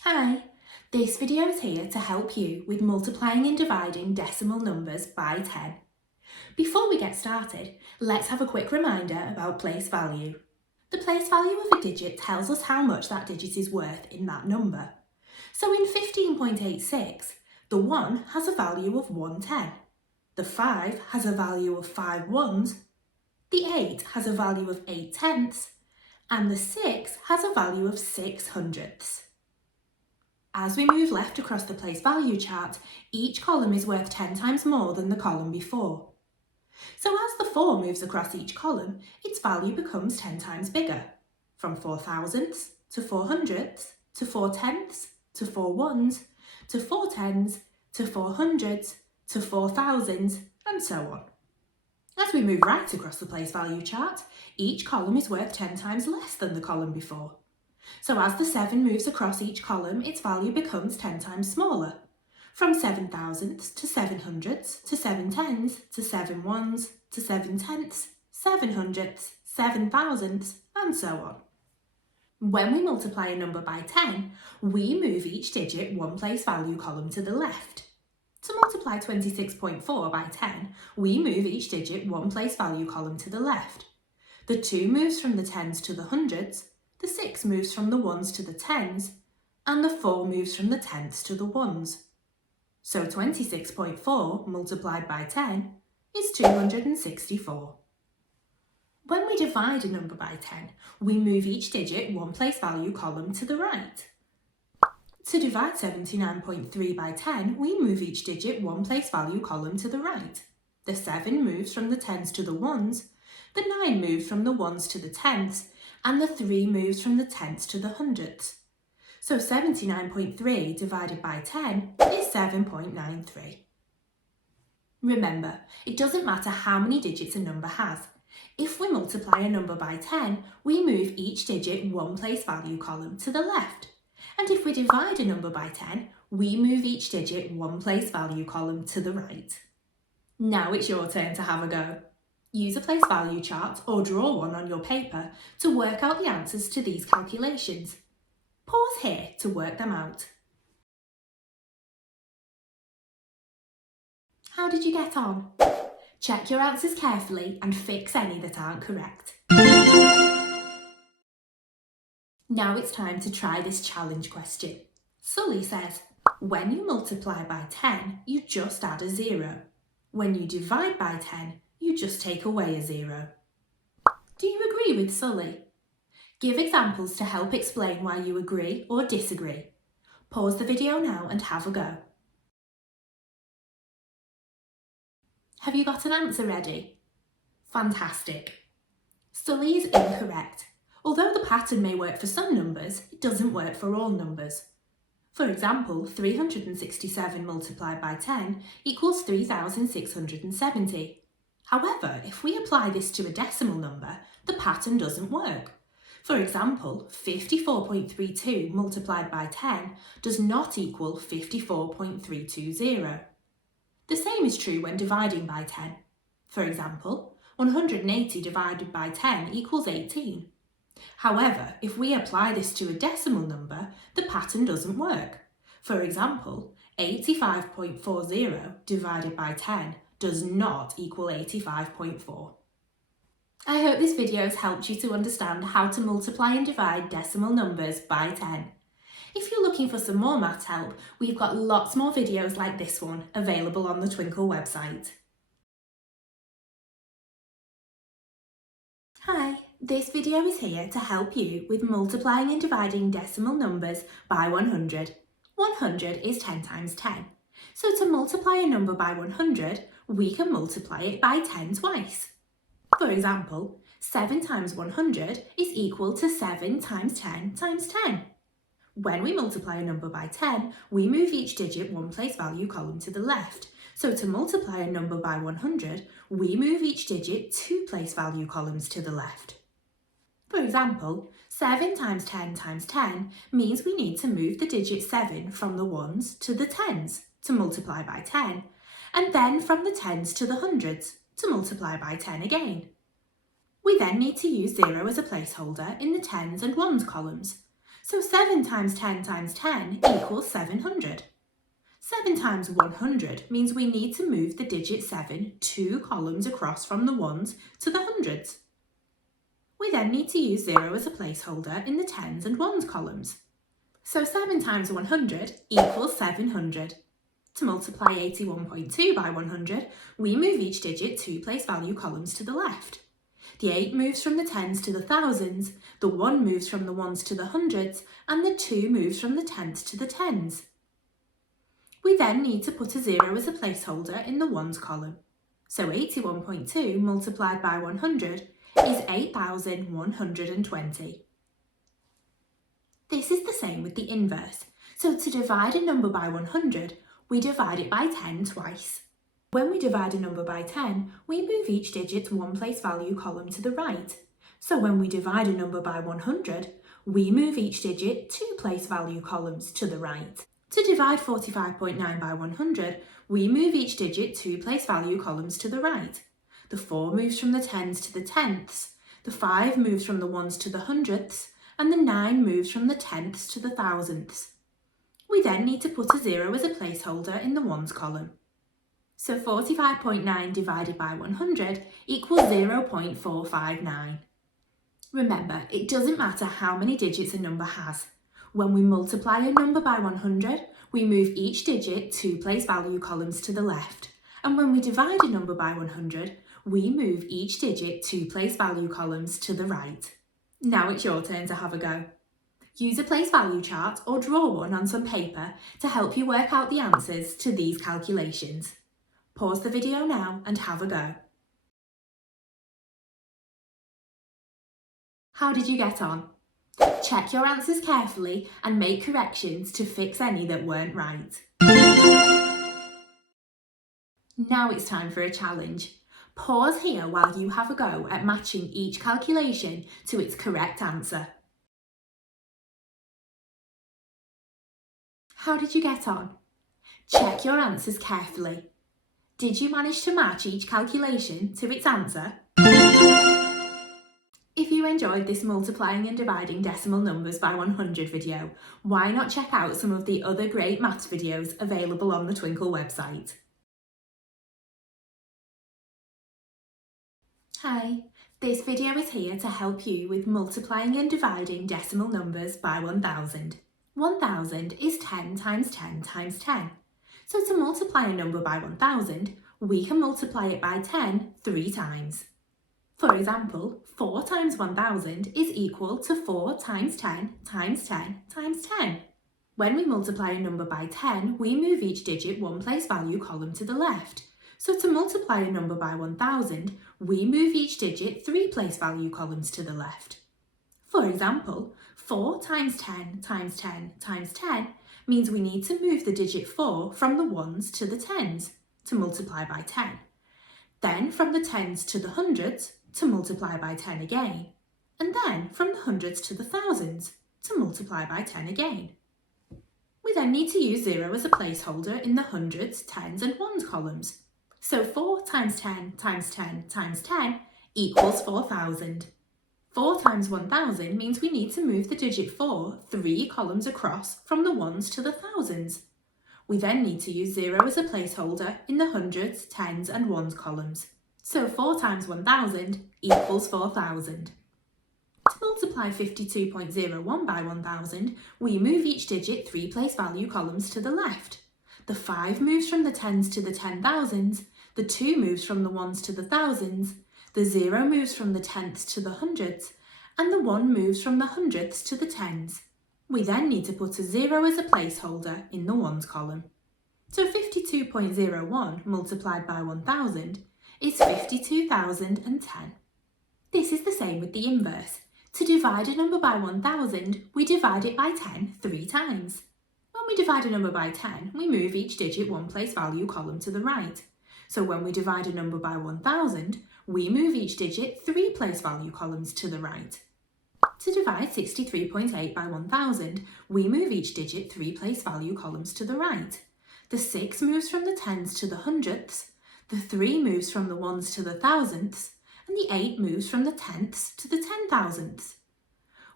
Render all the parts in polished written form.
Hi, this video is here to help you with multiplying and dividing decimal numbers by 10. Before we get started, let's have a quick reminder about place value. The place value of a digit tells us how much that digit is worth in that number. So in 15.86, the 1 has a value of 1/10, the 5 has a value of 5 ones, the 8 has a value of 8/10, and the 6 has a value of 6/100. As we move left across the place value chart, each column is worth 10 times more than the column before. So as the 4 moves across each column, its value becomes 10 times bigger, from 4 thousandths to 4 hundredths to 4 tenths to 4 ones to 4 tens to 4 hundredths to 4 thousands, and so on. As we move right across the place value chart, each column is worth 10 times less than the column before. So as the 7 moves across each column, its value becomes 10 times smaller, from 7 thousandths to 7 hundredths to 7 tens to 7 ones to 7 tenths, 7 hundredths, 7 thousandths, and so on. When we multiply a number by 10, we move each digit one place value column to the left. To multiply 26.4 by 10, we move each digit one place value column to the left. The 2 moves from the tens to the hundreds, the 6 moves from the ones to the tens, and the 4 moves from the tenths to the ones. So 26.4 multiplied by 10 is 264. When we divide a number by 10, we move each digit one place value column to the right. To divide 79.3 by 10, we move each digit one place value column to the right. The 7 moves from the tens to the ones, the 9 moves from the ones to the tenths, and the 3 moves from the tenths to the hundredths. So 79.3 divided by 10 is 7.93. Remember, it doesn't matter how many digits a number has. If we multiply a number by 10, we move each digit one place value column to the left. And if we divide a number by 10, we move each digit one place value column to the right. Now it's your turn to have a go. Use a place value chart or draw one on your paper to work out the answers to these calculations. Pause here to work them out. How did you get on? Check your answers carefully and fix any that aren't correct. Now it's time to try this challenge question. Sully says, when you multiply by 10, you just add a 0. When you divide by 10, you just take away a 0. Do you agree with Sully? Give examples to help explain why you agree or disagree. Pause the video now and have a go. Have you got an answer ready? Fantastic. Sully is incorrect. Although the pattern may work for some numbers, it doesn't work for all numbers. For example, 367 multiplied by 10 equals 3,670. However, if we apply this to a decimal number, the pattern doesn't work. For example, 54.32 multiplied by 10 does not equal 54.320. The same is true when dividing by 10. For example, 180 divided by 10 equals 18. However, if we apply this to a decimal number, the pattern doesn't work. For example, 85.40 divided by 10 does not equal 85.4. I hope this video has helped you to understand how to multiply and divide decimal numbers by 10. If you're looking for some more maths help, we've got lots more videos like this one available on the Twinkl website. Hi, this video is here to help you with multiplying and dividing decimal numbers by 100. 100 is 10 times 10. So to multiply a number by 100, we can multiply it by 10 twice. For example, 7 times 100 is equal to 7 times 10 times 10. When we multiply a number by 10, we move each digit one place value column to the left. So to multiply a number by 100, we move each digit two place value columns to the left. For example, 7 times 10 times 10 means we need to move the digit 7 from the ones to the tens to multiply by 10, and then from the tens to the hundreds to multiply by 10 again. We then need to use 0 as a placeholder in the tens and ones columns. So 7 times 10 times 10 equals 700. 7 times 100 means we need to move the digit 7 2 columns across from the ones to the hundreds. We then need to use 0 as a placeholder in the tens and ones columns. So 7 times 100 equals 700. To multiply 81.2 by 100, we move each digit 2 place value columns to the left. The 8 moves from the tens to the thousands, the 1 moves from the ones to the hundreds, and the 2 moves from the tenths to the tens. We then need to put a 0 as a placeholder in the ones column. So 81.2 multiplied by 100 is 8,120. This is the same with the inverse. So to divide a number by 100, we divide it by 10 twice. When we divide a number by 10, we move each digit 1 place value column to the right. So when we divide a number by 100, we move each digit 2 place value columns to the right. To divide 45.9 by 100, we move each digit 2 place value columns to the right. The 4 moves from the tens to the tenths, the 5 moves from the ones to the hundredths, and the 9 moves from the tenths to the thousandths. We then need to put a 0 as a placeholder in the ones column. So 45.9 divided by 100 equals 0.459. Remember, it doesn't matter how many digits a number has. When we multiply a number by 100, we move each digit 2 place value columns to the left. And when we divide a number by 100, we move each digit 2 place value columns to the right. Now it's your turn to have a go. Use a place value chart or draw one on some paper to help you work out the answers to these calculations. Pause the video now and have a go. How did you get on? Check your answers carefully and make corrections to fix any that weren't right. Now it's time for a challenge. Pause here while you have a go at matching each calculation to its correct answer. How did you get on? Check your answers carefully. Did you manage to match each calculation to its answer? If you enjoyed this multiplying and dividing decimal numbers by 100 video, why not check out some of the other great maths videos available on the Twinkl website? Hi, this video is here to help you with multiplying and dividing decimal numbers by 1000. 1000 is 10 times 10 times 10. So to multiply a number by 1000, we can multiply it by 10 3 times. For example, 4 times 1000 is equal to 4 times 10 times 10 times 10. When we multiply a number by 10, we move each digit 1 place value column to the left. So to multiply a number by 1000, we move each digit 3 place value columns to the left. For example, 4 times 10 times 10 times 10 means we need to move the digit 4 from the ones to the tens to multiply by 10. Then from the tens to the hundreds to multiply by 10 again. And then from the hundreds to the thousands to multiply by 10 again. We then need to use 0 as a placeholder in the hundreds, tens and ones columns. So 4 times 10 times 10 times 10 equals 4000. 4 times 1000 means we need to move the digit 4 3 columns across from the ones to the thousands. We then need to use 0 as a placeholder in the hundreds, tens and ones columns. So 4 times 1000 equals 4000. To multiply 52.01 by 1000, we move each digit 3 place value columns to the left. The 5 moves from the tens to the 10,000s, the 2 moves from the ones to the thousands, the 0 moves from the tenths to the hundreds, and the 1 moves from the hundredths to the tens. We then need to put a 0 as a placeholder in the ones column. So 52.01 multiplied by 1000 is 52,010. This is the same with the inverse. To divide a number by 1000, we divide it by 10 3 times. When we divide a number by 10, we move each digit 1 place value column to the right. So when we divide a number by 1000, we move each digit 3 place value columns to the right. To divide 63.8 by 1000, we move each digit 3 place value columns to the right. The 6 moves from the tens to the hundredths, the 3 moves from the ones to the thousandths, and the 8 moves from the tenths to the 10,000ths.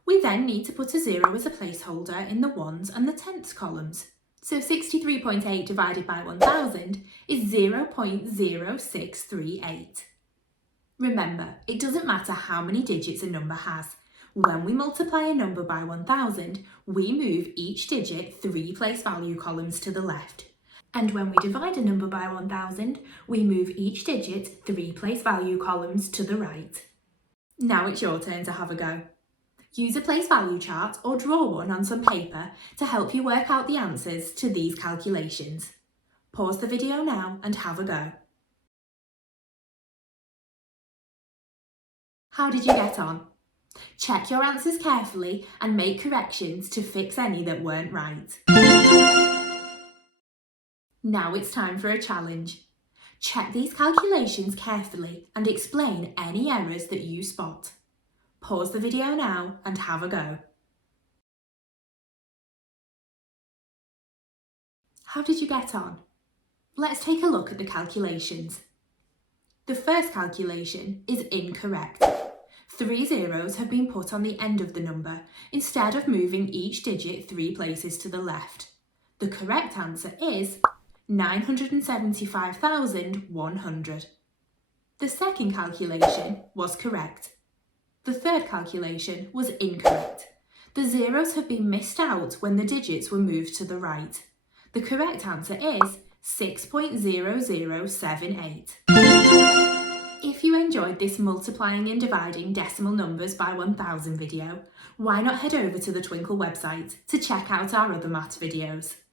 We then need to put a 0 as a placeholder in the ones and the tenths columns. So 63.8 divided by 1000 is 0.0638. Remember, it doesn't matter how many digits a number has. When we multiply a number by 1000, we move each digit 3 place value columns to the left. And when we divide a number by 1000, we move each digit 3 place value columns to the right. Now it's your turn to have a go. Use a place value chart or draw one on some paper to help you work out the answers to these calculations. Pause the video now and have a go. How did you get on? Check your answers carefully and make corrections to fix any that weren't right. Now it's time for a challenge. Check these calculations carefully and explain any errors that you spot. Pause the video now and have a go. How did you get on? Let's take a look at the calculations. The first calculation is incorrect. 3 zeros have been put on the end of the number instead of moving each digit 3 places to the left. The correct answer is 975,100. The second calculation was correct. The third calculation was incorrect. The zeros have been missed out when the digits were moved to the right. The correct answer is 6.0078. If you enjoyed this multiplying and dividing decimal numbers by 1000 video, why not head over to the Twinkl website to check out our other maths videos.